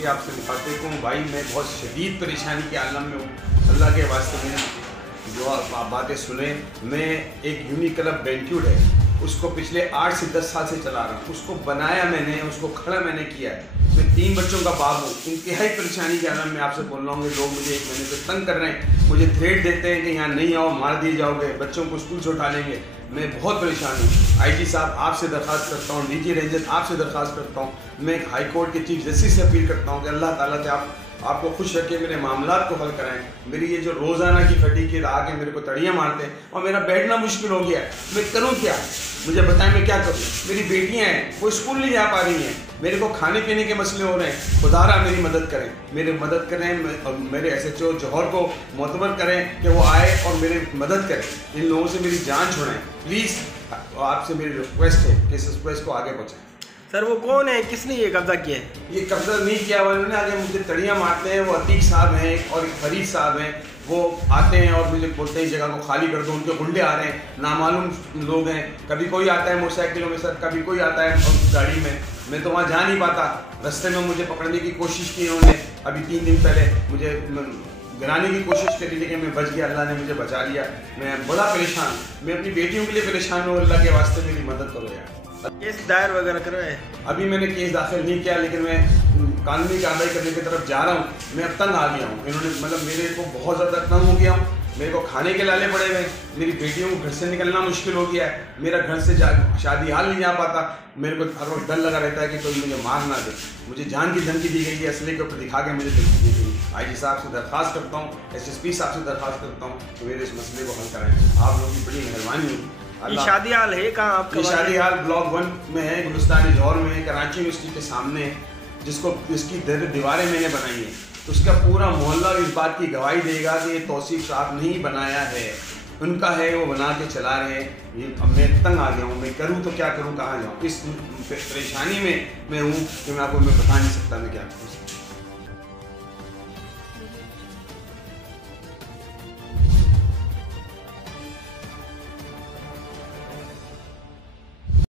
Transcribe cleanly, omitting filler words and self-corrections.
की आपसे मुखातिब हूँ। भाई मैं बहुत शदीद परेशानी के आलम में हूँ। अल्लाह के वास्ते में जो आप बातें सुने, मैं एक यूनिक क्लब बैंक्यूट है उसको पिछले 8 से 10 साल से चला रहा हूँ। उसको बनाया मैंने, उसको खड़ा मैंने किया है। मैं 3 बच्चों का बाप हूँ। इंतहाई परेशानी के आलम में आपसे बोल रहा हूँ कि लोग मुझे 1 महीने से तंग कर रहे हैं, मुझे थ्रेट देते हैं कि यहाँ नहीं आओ, मार दिए जाओगे, बच्चों को स्कूल से उठा लेंगे। मैं बहुत परेशान हूँ। आईजी साहब आपसे दरख्वास्त करता हूँ, डीजी रेंजर आपसे दरख्वास्त करता हूँ, मैं एक हाई कोर्ट के चीफ जस्टिस से अपील करता हूँ कि अल्लाह ताला से आपको खुश रखे, मेरे मामलात को हल कराएं। मेरी ये जो रोज़ाना की फटीक के आके मेरे को तड़ियाँ मारते हैं और मेरा बैठना मुश्किल हो गया है। मैं करूँ क्या? मुझे बताएं मैं क्या करूँ? मेरी बेटियाँ हैं, वो स्कूल नहीं जा पा रही हैं, मेरे को खाने पीने के मसले हो रहे हैं। खुदारा मेरी मदद करें, मेरी मदद करें और मेरे SHO जौहर को मोतबर करें कि वो आए और मेरी मदद करें। इन लोगों से मेरी जान छुड़ाएं प्लीज़। आपसे मेरी रिक्वेस्ट है कि इस रिक्वेस्ट को आगे पहुँचाएं। सर वो कौन है, किसने ये कब्जा किया है? ये कब्जा नहीं किया हुआ उन्होंने, आगे मुझे तड़ियाँ मारते हैं। वो अतीक साहब हैं और फरीद साहब हैं, वो आते हैं और मुझे बोलते हैं जगह को खाली कर दो। उनके गुंडे आ रहे हैं, नामालूम लोग हैं। कभी कोई आता है मोटरसाइकिलों में सर, कभी कोई आता है गाड़ी में। मैं तो वहाँ जा नहीं पाता। रास्ते में मुझे पकड़ने की कोशिश की उन्होंने, अभी 3 दिन पहले मुझे गिराने की कोशिश करी, लेकिन मैं बच गया, अल्लाह ने मुझे बचा लिया। मैं बड़ा परेशान, मैं अपनी बेटियों के लिए परेशान हूँ। अल्लाह के वास्ते मेरी मदद करो यार। केस दायर वगैरह करवाए? अभी मैंने केस दाखिल नहीं किया, लेकिन मैं कानूनी कार्रवाई करने की तरफ जा रहा हूँ। मैं अब तंग आ गया हूँ। इन्होंने मतलब मेरे को बहुत ज़्यादा तंग हो गया हूँ। मेरे को खाने के लाले पड़े हुए, मेरी बेटियों को घर से निकलना मुश्किल हो गया है। मेरा घर से शादी हाल नहीं जा पाता। मेरे को हर वक्त डर लगा रहता है कि कोई मुझे मार ना दे। मुझे जान की धमकी दी गई है, असले के ऊपर दिखा के मुझे धमकी दी गई। IG साहब से दरख्वास्त करता हूँ, SSP साहब से दरख्वास्त करता हूँ कि मेरे इस मसले को हल कराएं। आप लोगों की बड़ी मेहरबानी है। ये शादी हाल है कहाँ आपका? ये शादी हाल ब्लॉक 1 में है, गुलिस्तान जौहर में है, कराची यूनिवर्सिटी के सामने है, जिसकी दीवारें मैंने बनाई हैं। उसका पूरा मोहल्ला इस बात की गवाही देगा कि ये तौसीफ साहब नहीं बनाया है, उनका है, वो बना के चला रहे हैं। ये अब मैं तंग आ गया हूँ। मैं करूँ तो क्या करूँ, कहाँ जाऊँ? इस परेशानी में मैं हूँ कि मैं आपको बता नहीं सकता मैं क्या करूँ।